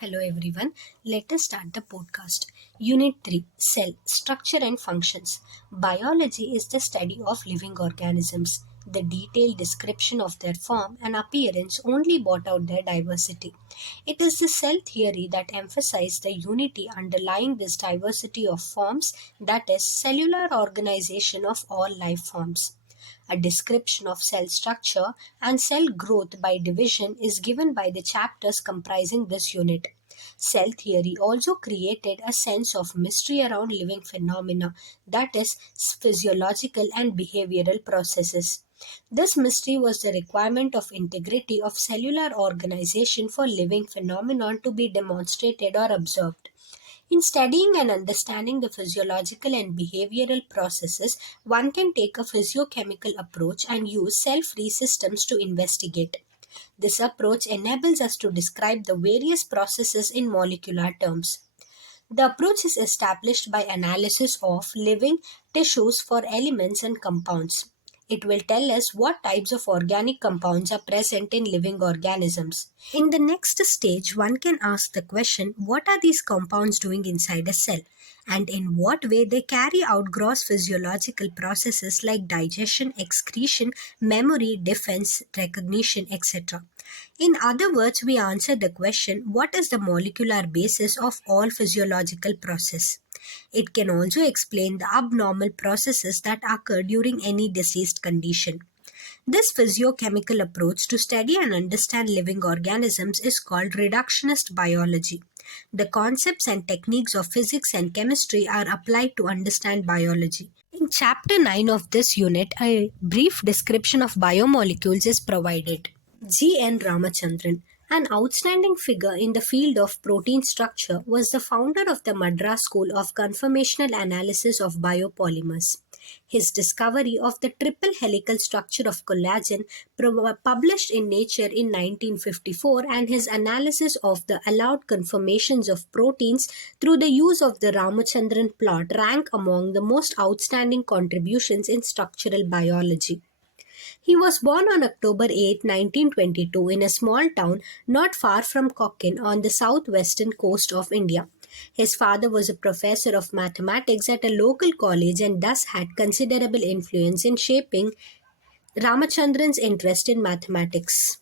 Hello everyone. Let us start the podcast. Unit 3 Cell Structure and Functions. Biology is the study of living organisms. The detailed description of their form and appearance only brought out their diversity. It is the cell theory that emphasizes the unity underlying this diversity of forms, that is, cellular organization of all life forms. A description of cell structure and cell growth by division is given by the chapters comprising this unit. Cell theory also created a sense of mystery around living phenomena, that is, physiological and behavioral processes. This mystery was the requirement of integrity of cellular organization for living phenomenon to be demonstrated or observed. In studying and understanding the physiological and behavioral processes, one can take a physiochemical approach and use cell free systems to investigate. This approach enables us to describe the various processes in molecular terms. The approach is established by analysis of living tissues for elements and compounds. It will tell us what types of organic compounds are present in living organisms. In the next stage, one can ask the question, what are these compounds doing inside a cell? And in what way they carry out gross physiological processes like digestion, excretion, memory, defense, recognition, etc. In other words, we answer the question, what is the molecular basis of all physiological process? It can also explain the abnormal processes that occur during any diseased condition. This physiochemical approach to study and understand living organisms is called reductionist biology. The concepts and techniques of physics and chemistry are applied to understand biology. In chapter 9 of this unit, a brief description of biomolecules is provided. G. N. Ramachandran, an outstanding figure in the field of protein structure, was the founder of the Madras School of Conformational Analysis of Biopolymers. His discovery of the triple helical structure of collagen, published in Nature in 1954, and his analysis of the allowed conformations of proteins through the use of the Ramachandran plot rank among the most outstanding contributions in structural biology. He was born on October 8, 1922, in a small town not far from Cochin on the southwestern coast of India. His father was a professor of mathematics at a local college and thus had considerable influence in shaping Ramachandran's interest in mathematics.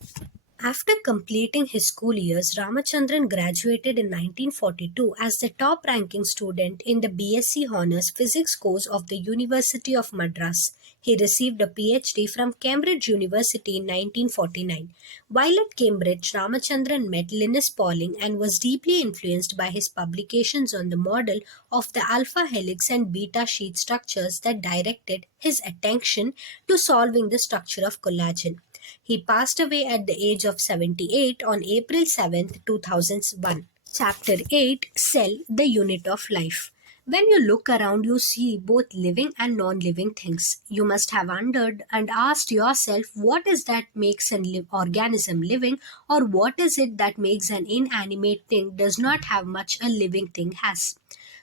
After completing his school years, Ramachandran graduated in 1942 as the top ranking student in the BSc Honours Physics course of the University of Madras. He received a PhD from Cambridge University in 1949. While at Cambridge, Ramachandran met Linus Pauling and was deeply influenced by his publications on the model of the alpha helix and beta sheet structures that directed his attention to solving the structure of collagen. He passed away at the age of 78 on April 7, 2001. Chapter 8 Cell, the Unit of Life. When you look around, you see both living and non-living things. You must have wondered and asked yourself, what is that makes an organism living, or what is it that makes an inanimate thing does not have much a living thing has?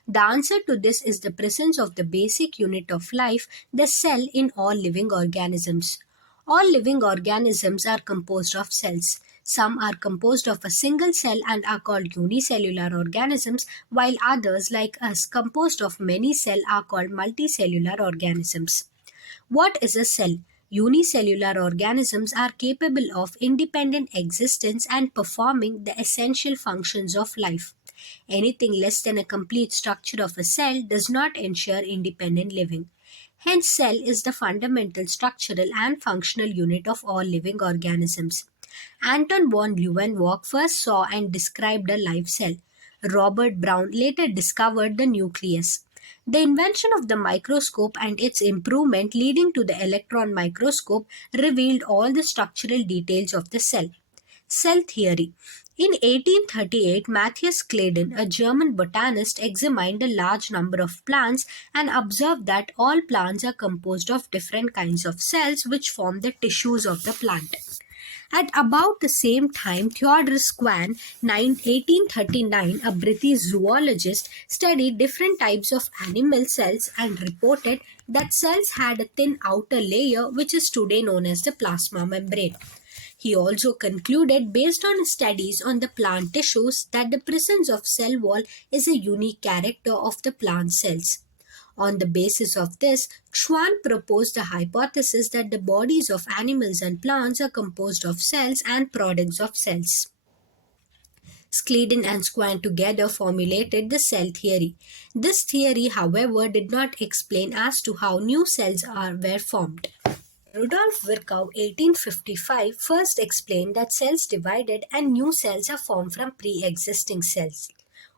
The answer to this is the presence of the basic unit of life, the cell, in all living organisms. All living organisms are composed of cells. Some are composed of a single cell and are called unicellular organisms, while others, like us, composed of many cells, are called multicellular organisms. What is a cell? Unicellular organisms are capable of independent existence and performing the essential functions of life. Anything less than a complete structure of a cell does not ensure independent living. Hence, cell is the fundamental structural and functional unit of all living organisms. Anton von Leeuwenhoek first saw and described a live cell. Robert Brown later discovered the nucleus. The invention of the microscope and its improvement leading to the electron microscope revealed all the structural details of the cell. Cell theory. In 1838, Matthias Claden, a German botanist, examined a large number of plants and observed that all plants are composed of different kinds of cells which form the tissues of the plant. At about the same time, Theodore Swan, 1839, a British zoologist, studied different types of animal cells and reported that cells had a thin outer layer which is today known as the plasma membrane. He also concluded, based on studies on the plant tissues, that the presence of cell wall is a unique character of the plant cells. On the basis of this, Schwann proposed the hypothesis that the bodies of animals and plants are composed of cells and products of cells. Schleiden and Schwann together formulated the cell theory. This theory, however, did not explain as to how new cells were formed. Rudolf Virchow, 1855, first explained that cells divided and new cells are formed from pre-existing cells.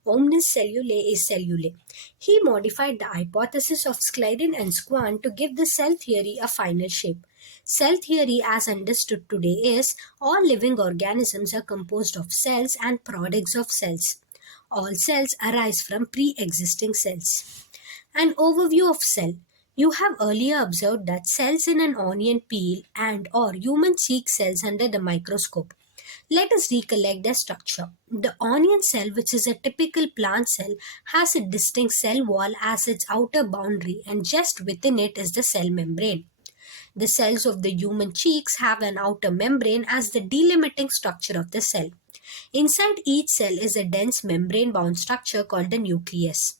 Omnis cellulae is cellulae. He modified the hypothesis of Schleiden and Schwann to give the cell theory a final shape. Cell theory, as understood today, is all living organisms are composed of cells and products of cells. All cells arise from pre-existing cells. An overview of cell. You have earlier observed that cells in an onion peel and or human cheek cells under the microscope. Let us recollect their structure. The onion cell, which is a typical plant cell, has a distinct cell wall as its outer boundary, and just within it is the cell membrane. The cells of the human cheeks have an outer membrane as the delimiting structure of the cell. Inside each cell is a dense membrane-bound structure called the nucleus.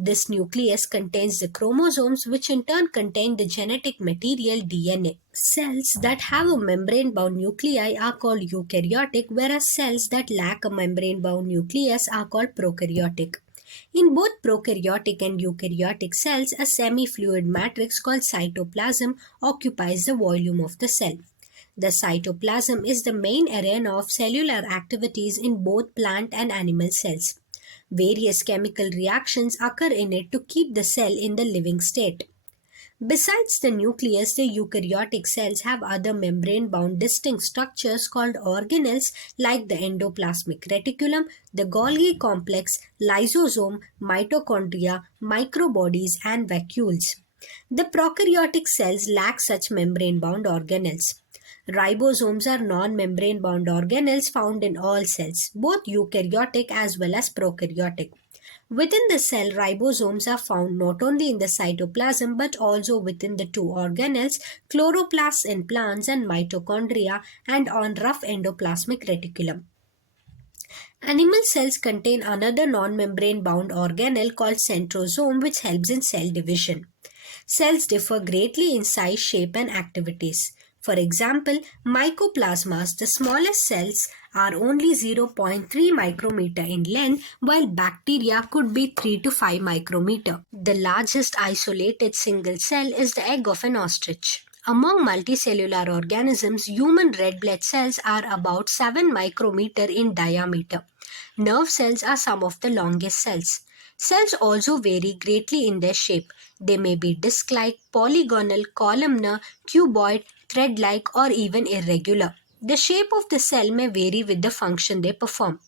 This nucleus contains the chromosomes, which in turn contain the genetic material DNA. Cells that have a membrane-bound nuclei are called eukaryotic, whereas cells that lack a membrane-bound nucleus are called prokaryotic. In both prokaryotic and eukaryotic cells, a semi-fluid matrix called cytoplasm occupies the volume of the cell. The cytoplasm is the main arena of cellular activities in both plant and animal cells. Various chemical reactions occur in it to keep the cell in the living state. Besides the nucleus, the eukaryotic cells have other membrane-bound distinct structures called organelles like the endoplasmic reticulum, the Golgi complex, lysosome, mitochondria, microbodies, and vacuoles. The prokaryotic cells lack such membrane-bound organelles. Ribosomes are non-membrane-bound organelles found in all cells, both eukaryotic as well as prokaryotic. Within the cell, ribosomes are found not only in the cytoplasm but also within the two organelles, chloroplasts in plants and mitochondria, and on rough endoplasmic reticulum. Animal cells contain another non-membrane bound organelle called centrosome, which helps in cell division. Cells differ greatly in size, shape, and activities. For example, mycoplasmas, the smallest cells, are only 0.3 micrometer in length, while bacteria could be 3 to 5 micrometer. The largest isolated single cell is the egg of an ostrich. Among multicellular organisms, human red blood cells are about 7 micrometer in diameter. Nerve cells are some of the longest cells. Cells also vary greatly in their shape. They may be disc-like, polygonal, columnar, cuboid, thread-like, or even irregular. The shape of the cell may vary with the function they perform.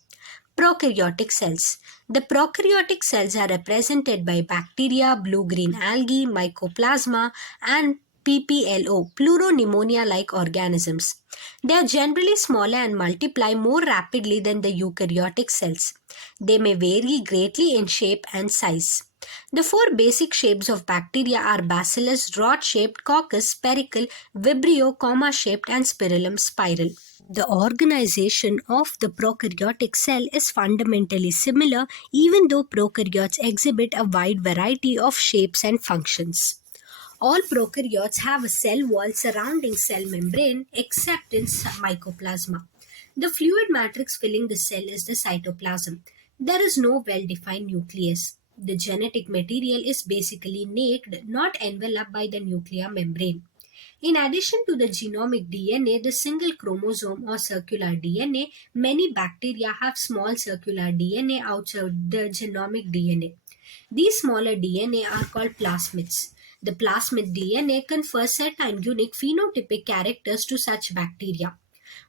Prokaryotic cells. The prokaryotic cells are represented by bacteria, blue-green algae, mycoplasma, and PPLO, pleuropneumonia-like organisms. They are generally smaller and multiply more rapidly than the eukaryotic cells. They may vary greatly in shape and size. The four basic shapes of bacteria are bacillus, rod-shaped, coccus, spherical, vibrio, comma-shaped, and spirillum spiral. The organization of the prokaryotic cell is fundamentally similar, even though prokaryotes exhibit a wide variety of shapes and functions. All prokaryotes have a cell wall surrounding cell membrane except in mycoplasma. The fluid matrix filling the cell is the cytoplasm. There is no well-defined nucleus. The genetic material is basically naked, not enveloped by the nuclear membrane. In addition to the genomic DNA, the single chromosome or circular DNA, many bacteria have small circular DNA outside the genomic DNA. These smaller DNA are called plasmids. The plasmid DNA confers certain unique phenotypic characters to such bacteria.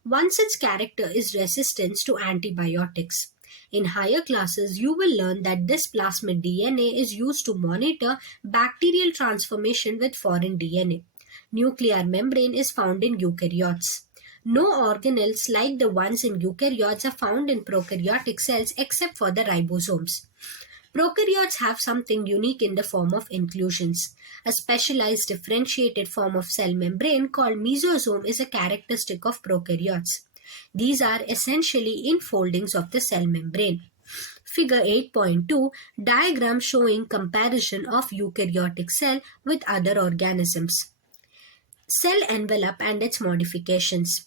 One such character is resistance to antibiotics. In higher classes, you will learn that this plasmid DNA is used to monitor bacterial transformation with foreign DNA. Nuclear membrane is found in eukaryotes. No organelles like the ones in eukaryotes are found in prokaryotic cells except for the ribosomes. Prokaryotes have something unique in the form of inclusions. A specialized differentiated form of cell membrane called mesosome is a characteristic of prokaryotes. These are essentially infoldings of the cell membrane. Figure 8.2 diagram showing comparison of eukaryotic cell with other organisms. Cell envelope and its modifications.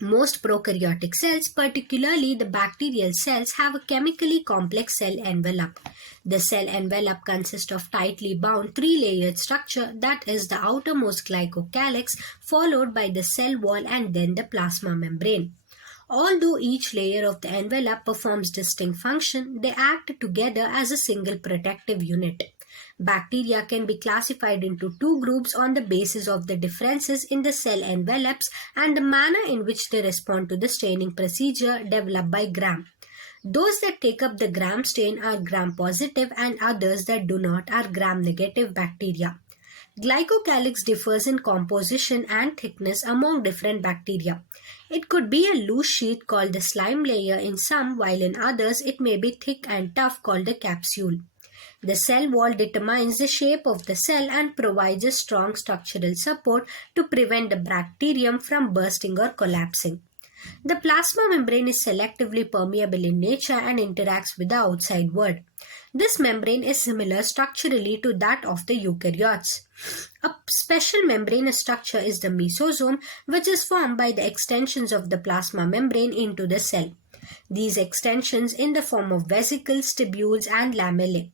Most prokaryotic cells, particularly the bacterial cells, have a chemically complex cell envelope. The cell envelope consists of tightly bound three-layered structure, that is the outermost glycocalyx, followed by the cell wall and then the plasma membrane. Although each layer of the envelope performs distinct function, they act together as a single protective unit. Bacteria can be classified into two groups on the basis of the differences in the cell envelopes and the manner in which they respond to the staining procedure developed by Gram. Those that take up the Gram stain are Gram-positive and others that do not are Gram-negative bacteria. Glycocalyx differs in composition and thickness among different bacteria. It could be a loose sheet called the slime layer in some, while in others it may be thick and tough called the capsule. The cell wall determines the shape of the cell and provides a strong structural support to prevent the bacterium from bursting or collapsing. The plasma membrane is selectively permeable in nature and interacts with the outside world. This membrane is similar structurally to that of the eukaryotes. A special membranous structure is the mesosome, which is formed by the extensions of the plasma membrane into the cell. These extensions in the form of vesicles, tubules, and lamellae.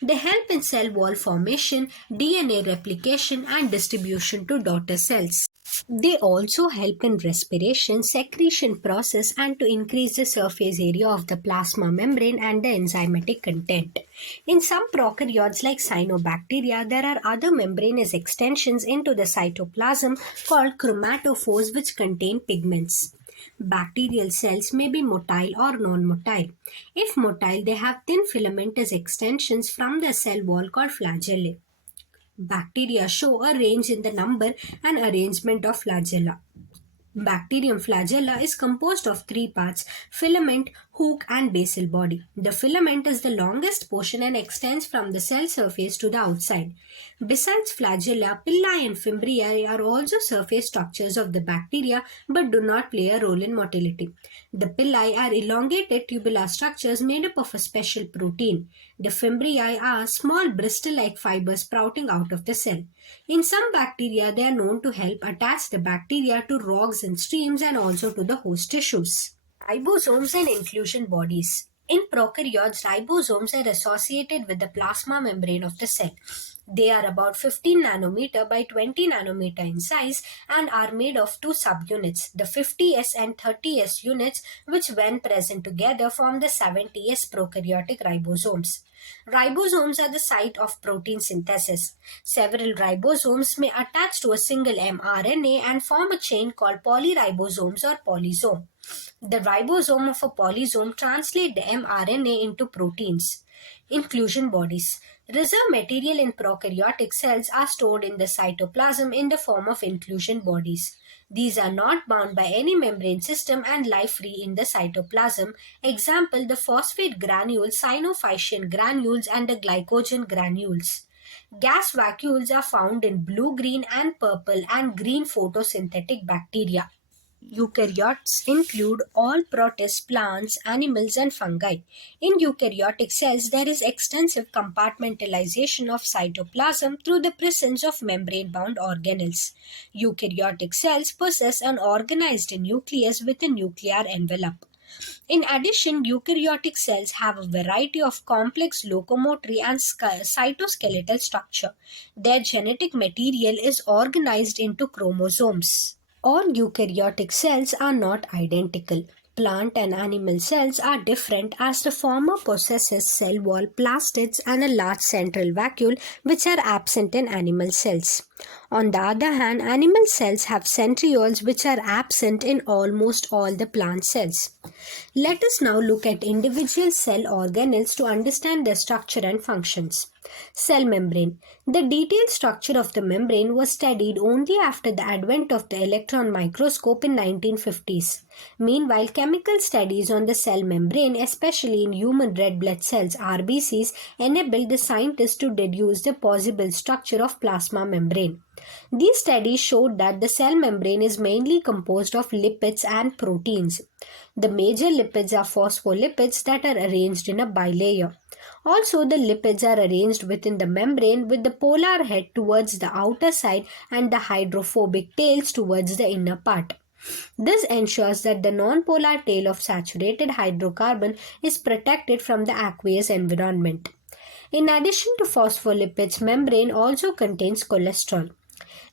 They help in cell wall formation, DNA replication, and distribution to daughter cells. They also help in respiration, secretion process, and to increase the surface area of the plasma membrane and the enzymatic content. In some prokaryotes like cyanobacteria, there are other membranous extensions into the cytoplasm called chromatophores which contain pigments. Bacterial cells may be motile or non-motile. If motile, they have thin filamentous extensions from the cell wall called flagellae. Bacteria show a range in the number and arrangement of flagella. Bacterium flagella is composed of three parts: filament, hook, and basal body. The filament is the longest portion and extends from the cell surface to the outside. Besides flagella, pili and fimbriae are also surface structures of the bacteria but do not play a role in motility. The pili are elongated tubular structures made up of a special protein. The fimbriae are small bristle-like fibers sprouting out of the cell. In some bacteria, they are known to help attach the bacteria to rods and streams and also to the host tissues. Ribosomes and inclusion bodies. In prokaryotes, ribosomes are associated with the plasma membrane of the cell. They are about 15 nanometer by 20 nanometer in size and are made of two subunits, the 50S and 30S units, which when present together form the 70S prokaryotic ribosomes. Ribosomes are the site of protein synthesis. Several ribosomes may attach to a single mRNA and form a chain called polyribosomes or polysome. The ribosome of a polysome translates the mRNA into proteins. Inclusion bodies. Reserve material in prokaryotic cells are stored in the cytoplasm in the form of inclusion bodies. These are not bound by any membrane system and lie free in the cytoplasm. Example, the phosphate granules, cyanophycean granules, and the glycogen granules. Gas vacuoles are found in blue, green, and purple and green photosynthetic bacteria. Eukaryotes include all protists, plants, animals, and fungi. In eukaryotic cells, there is extensive compartmentalization of cytoplasm through the presence of membrane-bound organelles. Eukaryotic cells possess an organized nucleus with a nuclear envelope. In addition, eukaryotic cells have a variety of complex locomotory and cytoskeletal structure. Their genetic material is organized into chromosomes. All eukaryotic cells are not identical. Plant and animal cells are different as the former possesses cell wall plastids and a large central vacuole which are absent in animal cells. On the other hand, animal cells have centrioles which are absent in almost all the plant cells. Let us now look at individual cell organelles to understand their structure and functions. Cell membrane. The detailed structure of the membrane was studied only after the advent of the electron microscope in 1950s. Meanwhile, chemical studies on the cell membrane, especially in human red blood cells (RBCs), enabled the scientists to deduce the possible structure of plasma membrane. These studies showed that the cell membrane is mainly composed of lipids and proteins. The major lipids are phospholipids that are arranged in a bilayer. Also, the lipids are arranged within the membrane with the polar head towards the outer side and the hydrophobic tails towards the inner part. This ensures that the nonpolar tail of saturated hydrocarbon is protected from the aqueous environment. In addition to phospholipids, membrane also contains cholesterol.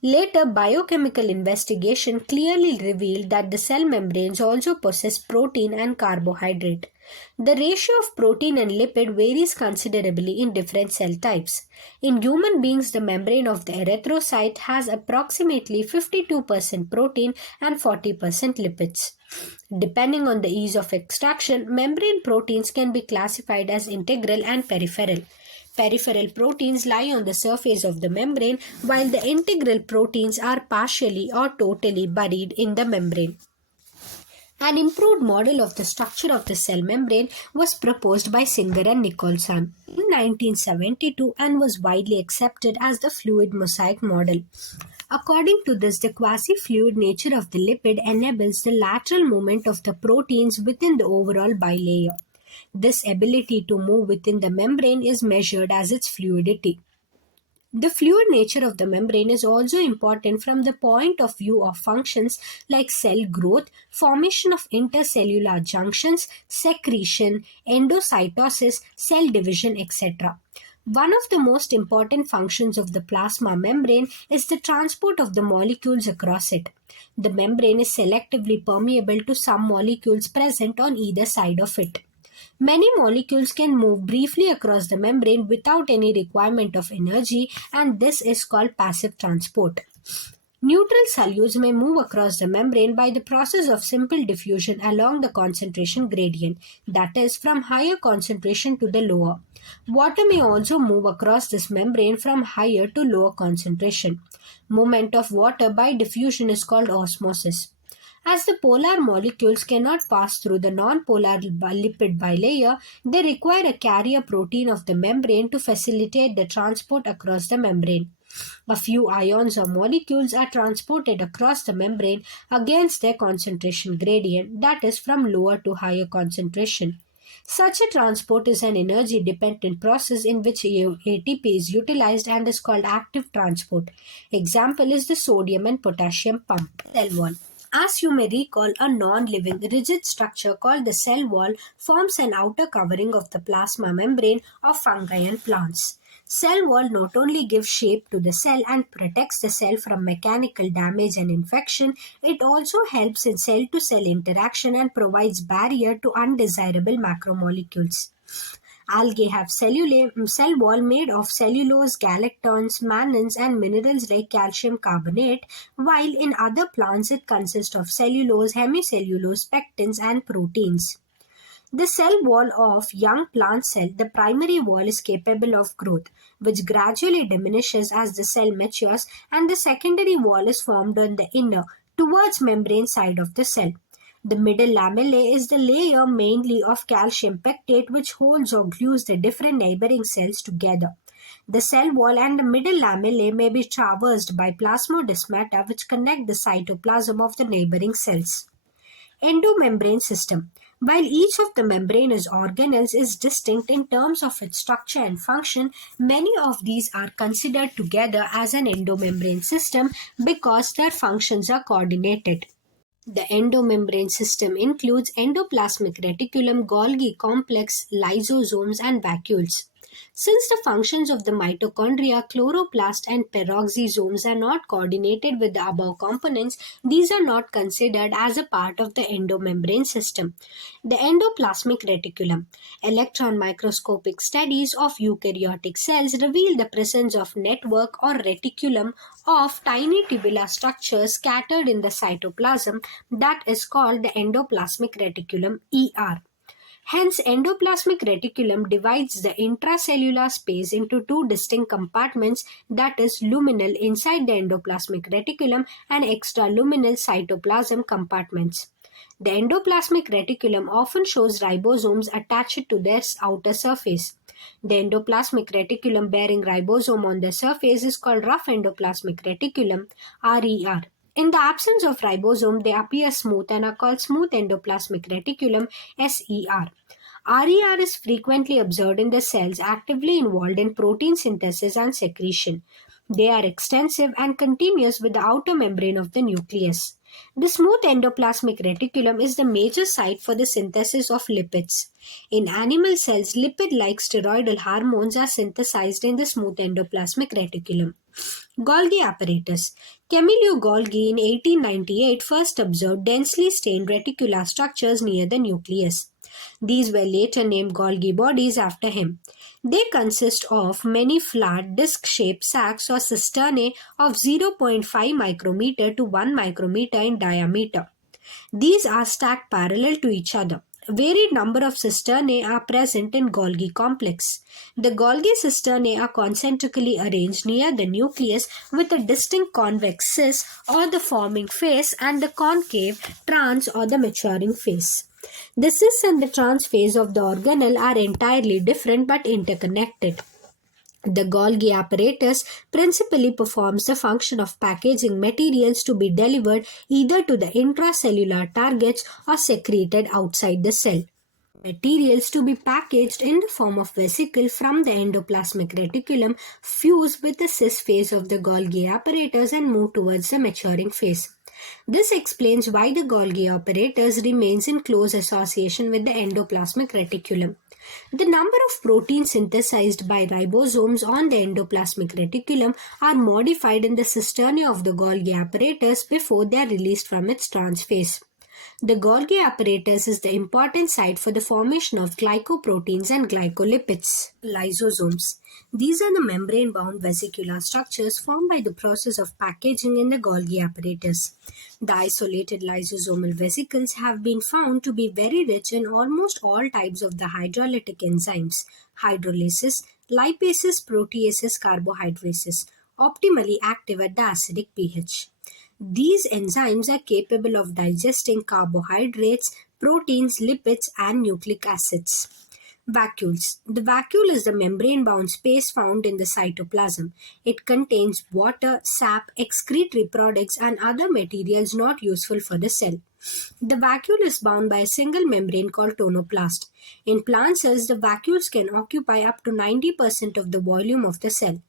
Later, biochemical investigation clearly revealed that the cell membranes also possess protein and carbohydrate. The ratio of protein and lipid varies considerably in different cell types. In human beings, the membrane of the erythrocyte has approximately 52% protein and 40% lipids. Depending on the ease of extraction, membrane proteins can be classified as integral and peripheral. Peripheral proteins lie on the surface of the membrane, while the integral proteins are partially or totally buried in the membrane. An improved model of the structure of the cell membrane was proposed by Singer and Nicholson in 1972 and was widely accepted as the fluid mosaic model. According to this, the quasi-fluid nature of the lipid enables the lateral movement of the proteins within the overall bilayer. This ability to move within the membrane is measured as its fluidity. The fluid nature of the membrane is also important from the point of view of functions like cell growth, formation of intercellular junctions, secretion, endocytosis, cell division, etc. One of the most important functions of the plasma membrane is the transport of the molecules across it. The membrane is selectively permeable to some molecules present on either side of it. Many molecules can move briefly across the membrane without any requirement of energy, and this is called passive transport. Neutral solutes may move across the membrane by the process of simple diffusion along the concentration gradient, that is, from higher concentration to the lower. Water may also move across this membrane from higher to lower concentration. Movement of water by diffusion is called osmosis. As the polar molecules cannot pass through the nonpolar lipid bilayer, they require a carrier protein of the membrane to facilitate the transport across the membrane. A few ions or molecules are transported across the membrane against their concentration gradient, that is, from lower to higher concentration. Such a transport is an energy-dependent process in which ATP is utilized and is called active transport. Example is the sodium and potassium pump. Cell wall. As you may recall, a non-living, rigid structure called the cell wall forms an outer covering of the plasma membrane of fungi and plants. Cell wall not only gives shape to the cell and protects the cell from mechanical damage and infection, it also helps in cell-to-cell interaction and provides barrier to undesirable macromolecules. Algae have cell wall made of cellulose, galactons, mannans, and minerals like calcium carbonate, while in other plants it consists of cellulose, hemicellulose, pectins, and proteins. The cell wall of young plant cell, the primary wall, is capable of growth, which gradually diminishes as the cell matures, and the secondary wall is formed on the inner, towards membrane side of the cell. The middle lamellae is the layer mainly of calcium pectate which holds or glues the different neighboring cells together. The cell wall and the middle lamellae may be traversed by plasmodesmata which connect the cytoplasm of the neighboring cells. Endomembrane system. While each of the membranous organelles is distinct in terms of its structure and function, many of these are considered together as an endomembrane system because their functions are coordinated. The endomembrane system includes endoplasmic reticulum, Golgi complex, lysosomes, and vacuoles. Since the functions of the mitochondria, chloroplast, and peroxisomes are not coordinated with the above components, these are not considered as a part of the endomembrane system. The endoplasmic reticulum. Electron microscopic studies of eukaryotic cells reveal the presence of network or reticulum of tiny tubular structures scattered in the cytoplasm that is called the endoplasmic reticulum ER. Hence, endoplasmic reticulum divides the intracellular space into two distinct compartments, that is, luminal inside the endoplasmic reticulum and extraluminal cytoplasm compartments. The endoplasmic reticulum often shows ribosomes attached to their outer surface. The endoplasmic reticulum bearing ribosome on the surface is called rough endoplasmic reticulum, RER. In the absence of ribosome, they appear smooth and are called smooth endoplasmic reticulum, SER. RER is frequently observed in the cells actively involved in protein synthesis and secretion. They are extensive and continuous with the outer membrane of the nucleus. The smooth endoplasmic reticulum is the major site for the synthesis of lipids. In animal cells, lipid-like steroidal hormones are synthesized in the smooth endoplasmic reticulum. Golgi apparatus. Camillo Golgi in 1898 first observed densely stained reticular structures near the nucleus. These were later named Golgi bodies after him. They consist of many flat disc-shaped sacs or cisternae of 0.5 micrometer to 1 micrometer in diameter. These are stacked parallel to each other. A varied number of cisternae are present in Golgi complex. The Golgi cisternae are concentrically arranged near the nucleus with a distinct convex cis or the forming face and the concave trans or the maturing face. The cis and the trans phase of the organelle are entirely different but interconnected. The Golgi apparatus principally performs the function of packaging materials to be delivered either to the intracellular targets or secreted outside the cell. Materials to be packaged in the form of vesicle from the endoplasmic reticulum fuse with the cis phase of the Golgi apparatus and move towards the maturing phase. This explains why the Golgi apparatus remains in close association with the endoplasmic reticulum. The number of proteins synthesized by ribosomes on the endoplasmic reticulum are modified in the cisternae of the Golgi apparatus before they are released from its trans phase. The Golgi apparatus is the important site for the formation of glycoproteins and glycolipids. Lysosomes. These are the membrane-bound vesicular structures formed by the process of packaging in the Golgi apparatus. The isolated lysosomal vesicles have been found to be very rich in almost all types of the hydrolytic enzymes, hydrolases, lipases, proteases, carbohydrases, optimally active at the acidic pH. These enzymes are capable of digesting carbohydrates, proteins, lipids, and nucleic acids. Vacuoles. The vacuole is the membrane-bound space found in the cytoplasm. It contains water, sap, excretory products, and other materials not useful for the cell. The vacuole is bound by a single membrane called tonoplast. In plant cells, the vacuoles can occupy up to 90% of the volume of the cell.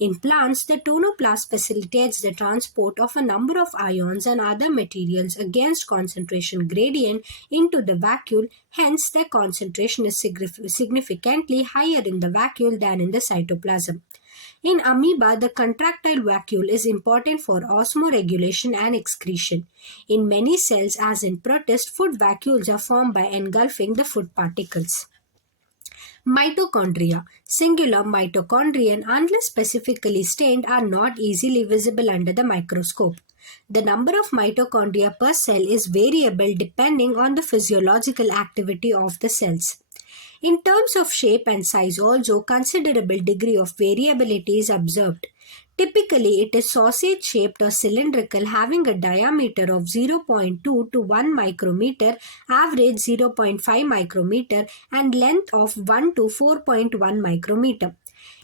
In plants, the tonoplast facilitates the transport of a number of ions and other materials against concentration gradient into the vacuole, hence their concentration is significantly higher in the vacuole than in the cytoplasm. In amoeba, the contractile vacuole is important for osmoregulation and excretion. In many cells, as in protist, food vacuoles are formed by engulfing the food particles. Mitochondria, singular mitochondrion, unless specifically stained, are not easily visible under the microscope. The number of mitochondria per cell is variable depending on the physiological activity of the cells. In terms of shape and size also, considerable degree of variability is observed. Typically, it is sausage-shaped or cylindrical, having a diameter of 0.2 to 1 micrometer, average 0.5 micrometer, and length of 1 to 4.1 micrometer.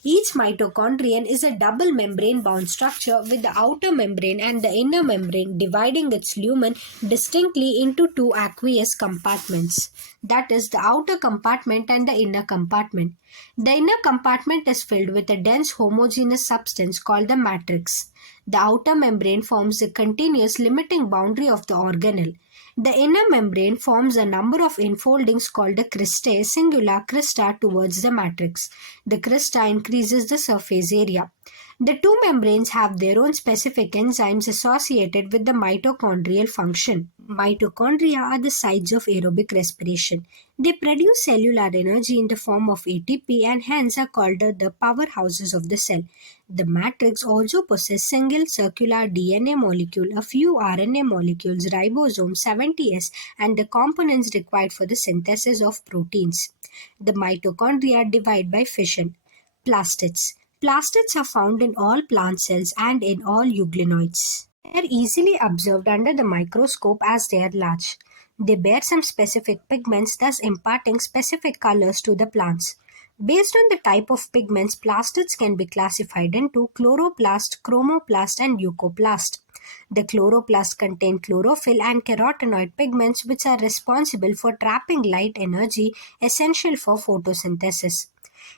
Each mitochondrion is a double membrane-bound structure with the outer membrane and the inner membrane dividing its lumen distinctly into two aqueous compartments. That is, the outer compartment and the inner compartment. The inner compartment is filled with a dense homogeneous substance called the matrix. The outer membrane forms the continuous limiting boundary of the organelle. The inner membrane forms a number of enfoldings called the cristae, singular crista, towards the matrix. The crista increases the surface area. The two membranes have their own specific enzymes associated with the mitochondrial function. Mitochondria are the sites of aerobic respiration. They produce cellular energy in the form of ATP and hence are called the powerhouses of the cell. The matrix also possesses single circular DNA molecule, a few RNA molecules, ribosome 70S, and the components required for the synthesis of proteins. The mitochondria divide by fission. Plastids. Plastids are found in all plant cells and in all euglenoids. They are easily observed under the microscope as they are large. They bear some specific pigments, thus imparting specific colors to the plants. Based on the type of pigments, plastids can be classified into chloroplast, chromoplast, and leucoplast. The chloroplasts contain chlorophyll and carotenoid pigments which are responsible for trapping light energy essential for photosynthesis.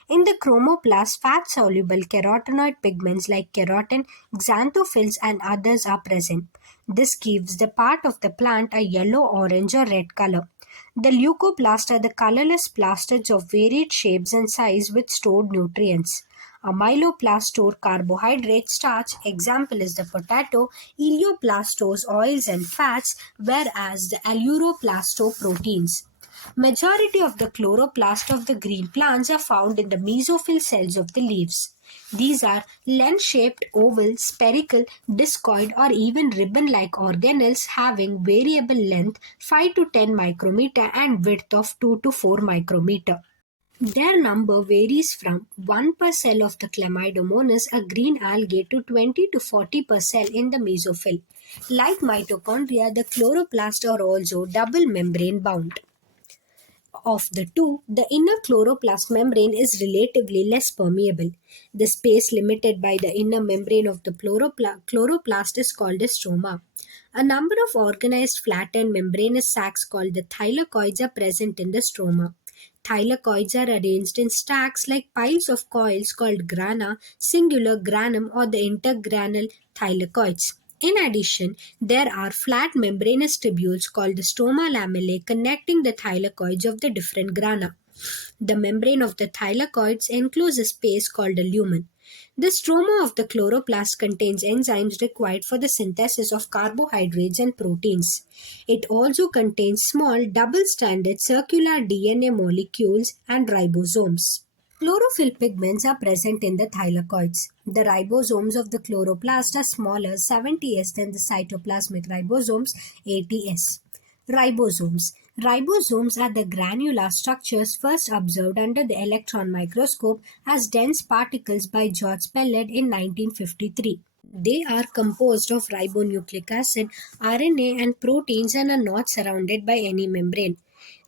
In the chromoplast, fat-soluble carotenoid pigments like keratin, xanthophylls, and others are present. This gives the part of the plant a yellow, orange, or red color. The leucoplasts are the colorless plastids of varied shapes and size which store nutrients. Amyloplasts store carbohydrate, starch, example is the potato. Elioplasts stores oils and fats, whereas the aleuroplasts store proteins. Majority of the chloroplast of the green plants are found in the mesophyll cells of the leaves. These are lens-shaped, oval, spherical, discoid, or even ribbon-like organelles having variable length 5 to 10 micrometer and width of 2 to 4 micrometer. Their number varies from 1 per cell of the Chlamydomonas, a green algae, to 20 to 40 per cell in the mesophyll. Like mitochondria, the chloroplasts are also double membrane bound. Of the two, the inner chloroplast membrane is relatively less permeable. The space limited by the inner membrane of the chloroplast is called the stroma. A number of organized flattened membranous sacs called the thylakoids are present in the stroma. Thylakoids are arranged in stacks like piles of coils called grana, singular granum, or the intergranal thylakoids. In addition, there are flat membranous tubules called the stroma lamellae connecting the thylakoids of the different grana. The membrane of the thylakoids encloses a space called a lumen. The stroma of the chloroplast contains enzymes required for the synthesis of carbohydrates and proteins. It also contains small double-stranded circular DNA molecules and ribosomes. Chlorophyll pigments are present in the thylakoids. The ribosomes of the chloroplast are smaller 70s than the cytoplasmic ribosomes 80s. Ribosomes. Ribosomes are the granular structures first observed under the electron microscope as dense particles by George Spellet in 1953. They are composed of ribonucleic acid, RNA, and proteins and are not surrounded by any membrane.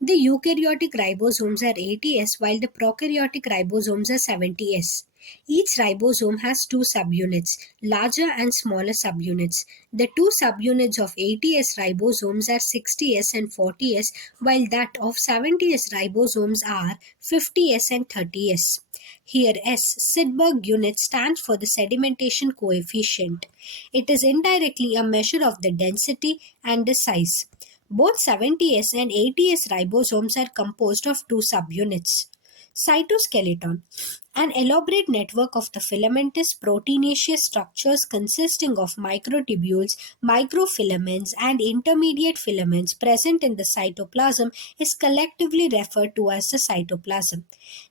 The eukaryotic ribosomes are 80S while the prokaryotic ribosomes are 70S. Each ribosome has two subunits, larger and smaller subunits. The two subunits of 80S ribosomes are 60S and 40S, while that of 70S ribosomes are 50S and 30S. Here S, Sidberg unit, stands for the sedimentation coefficient. It is indirectly a measure of the density and the size. Both 70S and 80S ribosomes are composed of two subunits. Cytoskeleton. An elaborate network of the filamentous proteinaceous structures consisting of microtubules, microfilaments, and intermediate filaments present in the cytoplasm is collectively referred to as the cytoplasm.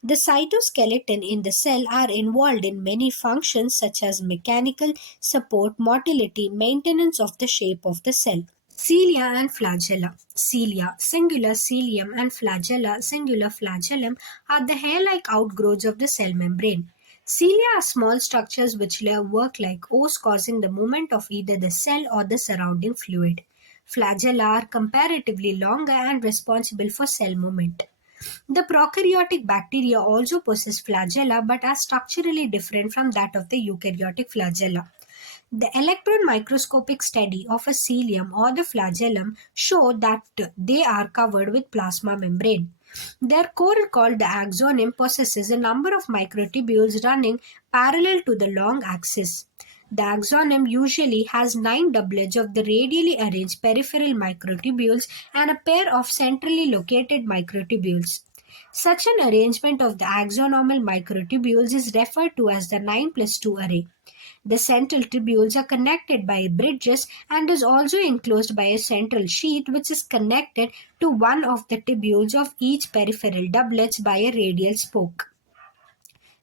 The cytoskeleton in the cell are involved in many functions such as mechanical, support, motility, maintenance of the shape of the cell. Cilia and flagella. Cilia, singular cilium, and flagella, singular flagellum, are the hair-like outgrowths of the cell membrane. Cilia are small structures which work like oars causing the movement of either the cell or the surrounding fluid. Flagella are comparatively longer and responsible for cell movement. The prokaryotic bacteria also possess flagella but are structurally different from that of the eukaryotic flagella. The electron microscopic study of a cilium or the flagellum show that they are covered with plasma membrane. Their core, called the axoneme, possesses a number of microtubules running parallel to the long axis. The axoneme usually has 9 doublets of the radially arranged peripheral microtubules and a pair of centrally located microtubules. Such an arrangement of the axonomal microtubules is referred to as the 9 plus 2 array. The central tubules are connected by bridges and is also enclosed by a central sheath which is connected to one of the tubules of each peripheral doublets by a radial spoke.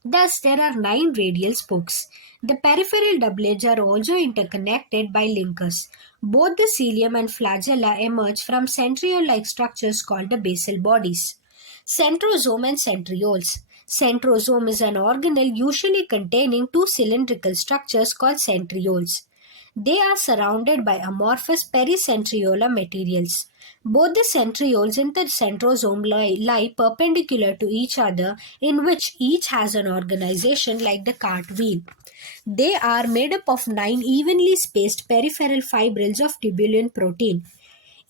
Thus, there are 9 radial spokes. The peripheral doublets are also interconnected by linkers. Both the cilium and flagella emerge from centriole-like structures called the basal bodies. Centrosome and centrioles. Centrosome is an organelle usually containing two cylindrical structures called centrioles. They are surrounded by amorphous pericentriolar materials. Both the centrioles and the centrosome lie perpendicular to each other, in which each has an organization like the cartwheel. They are made up of 9 evenly spaced peripheral fibrils of tubulin protein.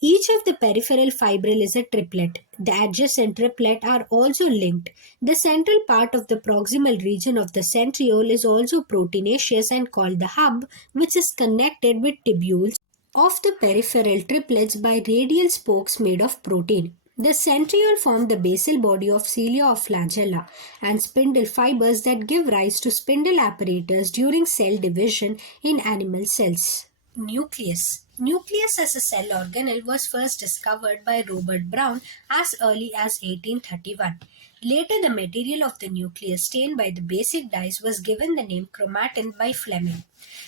Each of the peripheral fibril is a triplet. The adjacent triplet are also linked. The central part of the proximal region of the centriole is also proteinaceous and called the hub, which is connected with tubules of the peripheral triplets by radial spokes made of protein. The centriole form the basal body of cilia of flagella and spindle fibers that give rise to spindle apparatus during cell division in animal cells. Nucleus. Nucleus as a cell organelle was first discovered by Robert Brown as early as 1831. Later, the material of the nucleus stained by the basic dyes was given the name chromatin by Fleming.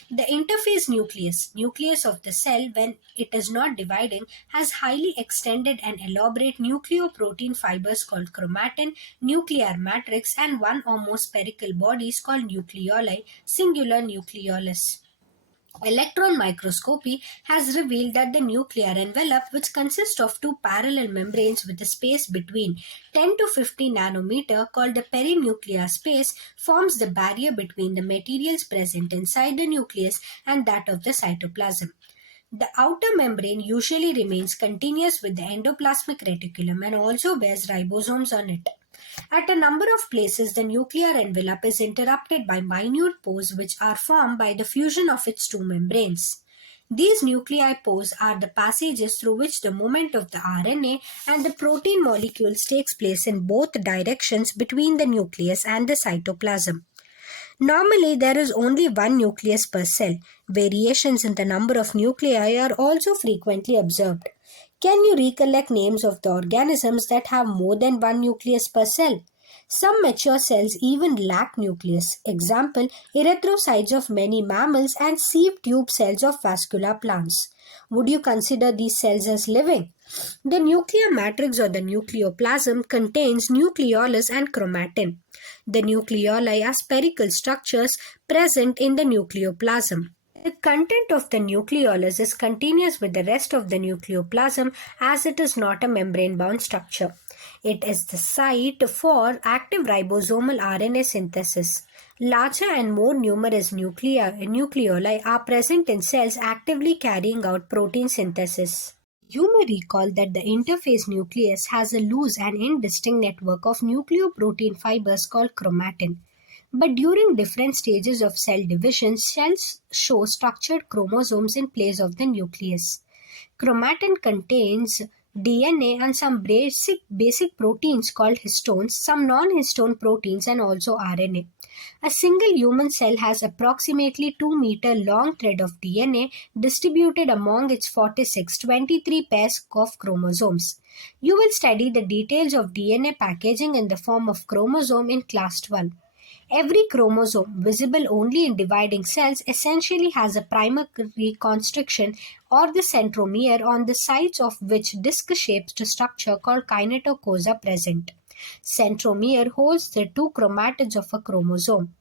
The interphase nucleus of the cell when it is not dividing, has highly extended and elaborate nucleoprotein fibers called chromatin, nuclear matrix, and one or more spherical bodies called nucleoli, singular nucleolus. Electron microscopy has revealed that the nuclear envelope, which consists of two parallel membranes with a space between 10 to 50 nanometer called the perinuclear space, forms the barrier between the materials present inside the nucleus and that of the cytoplasm. The outer membrane usually remains continuous with the endoplasmic reticulum and also bears ribosomes on it. At a number of places, the nuclear envelope is interrupted by minute pores which are formed by the fusion of its two membranes. These nuclei pores are the passages through which the movement of the RNA and the protein molecules takes place in both directions between the nucleus and the cytoplasm. Normally, there is only one nucleus per cell. Variations in the number of nuclei are also frequently observed. Can you recollect names of the organisms that have more than one nucleus per cell? Some mature cells even lack nucleus. Example, erythrocytes of many mammals and sieve tube cells of vascular plants. Would you consider these cells as living? The nuclear matrix or the nucleoplasm contains nucleolus and chromatin. The nucleoli are spherical structures present in the nucleoplasm. The content of the nucleolus is continuous with the rest of the nucleoplasm as it is not a membrane-bound structure. It is the site for active ribosomal RNA synthesis. Larger and more numerous nucleoli are present in cells actively carrying out protein synthesis. You may recall that the interphase nucleus has a loose and indistinct network of nucleoprotein fibers called chromatin. But during different stages of cell division, cells show structured chromosomes in place of the nucleus. Chromatin contains DNA and some basic proteins called histones, some non-histone proteins, and also RNA. A single human cell has approximately 2-meter long thread of DNA distributed among its 23 pairs of chromosomes. You will study the details of DNA packaging in the form of chromosome in class 12. Every chromosome, visible only in dividing cells, essentially has a primary constriction or the centromere on the sides of which disc-shaped structure called kinetochore present. Centromere holds the two chromatids of a chromosome.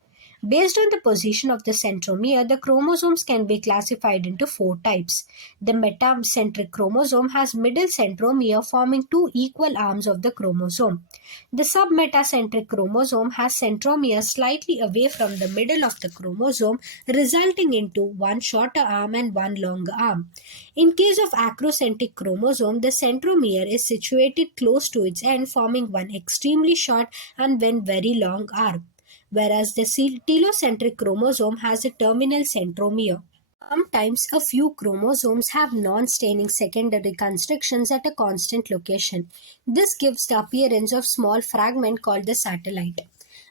Based on the position of the centromere, the chromosomes can be classified into 4 types. The metacentric chromosome has middle centromere forming 2 equal arms of the chromosome. The submetacentric chromosome has centromere slightly away from the middle of the chromosome, resulting into one shorter arm and one longer arm. In case of acrocentric chromosome, the centromere is situated close to its end, forming one extremely short and one very long arm. whereas the telocentric chromosome has a terminal centromere. Sometimes a few chromosomes have non-staining secondary constructions at a constant location. This gives the appearance of small fragment called the satellite.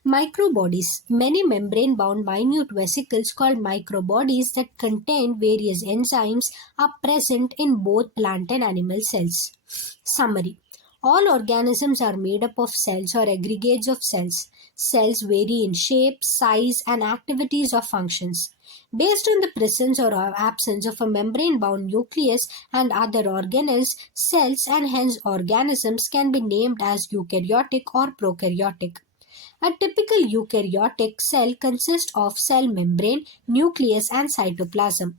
Microbodies. Many membrane-bound minute vesicles called microbodies that contain various enzymes are present in both plant and animal cells. Summary. All organisms are made up of cells or aggregates of cells. Cells vary in shape, size, and activities or functions. Based on the presence or absence of a membrane-bound nucleus and other organelles, cells and hence organisms can be named as eukaryotic or prokaryotic. A typical eukaryotic cell consists of cell membrane, nucleus, and cytoplasm.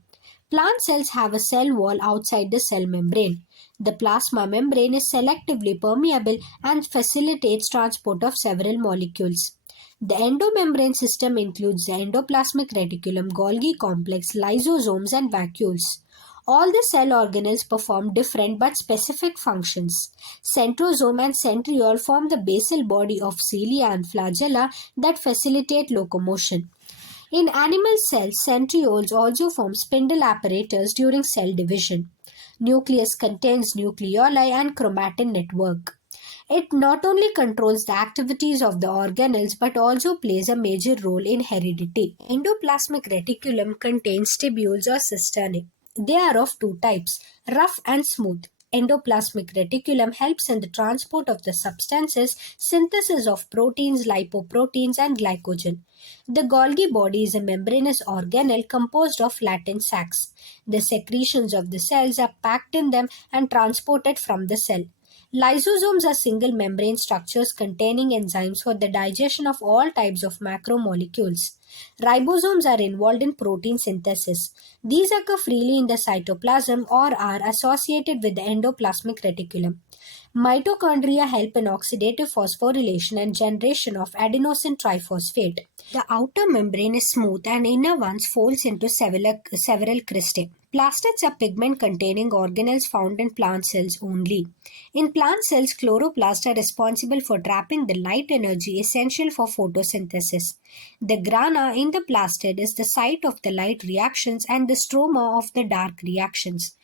Plant cells have a cell wall outside the cell membrane. The plasma membrane is selectively permeable and facilitates transport of several molecules. The endomembrane system includes the endoplasmic reticulum, Golgi complex, lysosomes, and vacuoles. All the cell organelles perform different but specific functions. Centrosome and centriole form the basal body of cilia and flagella that facilitate locomotion. In animal cells, centrioles also form spindle apparatus during cell division. Nucleus contains nucleoli and chromatin network. It not only controls the activities of the organelles but also plays a major role in heredity. Endoplasmic reticulum contains tubules or cisternae. They are of two types, rough and smooth. Endoplasmic reticulum helps in the transport of the substances, synthesis of proteins, lipoproteins, and glycogen. The Golgi body is a membranous organelle composed of latent sacs. The secretions of the cells are packed in them and transported from the cell. Lysosomes are single membrane structures containing enzymes for the digestion of all types of macromolecules. Ribosomes are involved in protein synthesis. These occur freely in the cytoplasm or are associated with the endoplasmic reticulum. Mitochondria help in oxidative phosphorylation and generation of adenosine triphosphate. The outer membrane is smooth and inner ones folds into several cristae. Plastids are pigment-containing organelles found in plant cells only. In plant cells, chloroplasts are responsible for trapping the light energy essential for photosynthesis. The grana in the plastid is the site of the light reactions and the stroma of the dark reactions.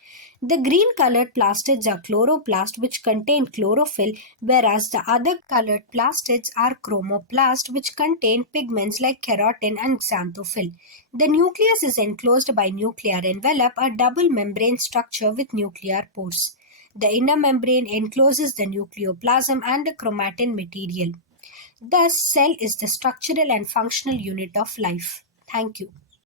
The green-colored plastids are chloroplasts which contain chlorophyll, whereas the other colored plastids are chromoplasts which contain pigments like keratin and xanthophyll. The nucleus is enclosed by nuclear envelope, a double membrane structure with nuclear pores. The inner membrane encloses the nucleoplasm and the chromatin material. Thus, cell is the structural and functional unit of life. Thank you.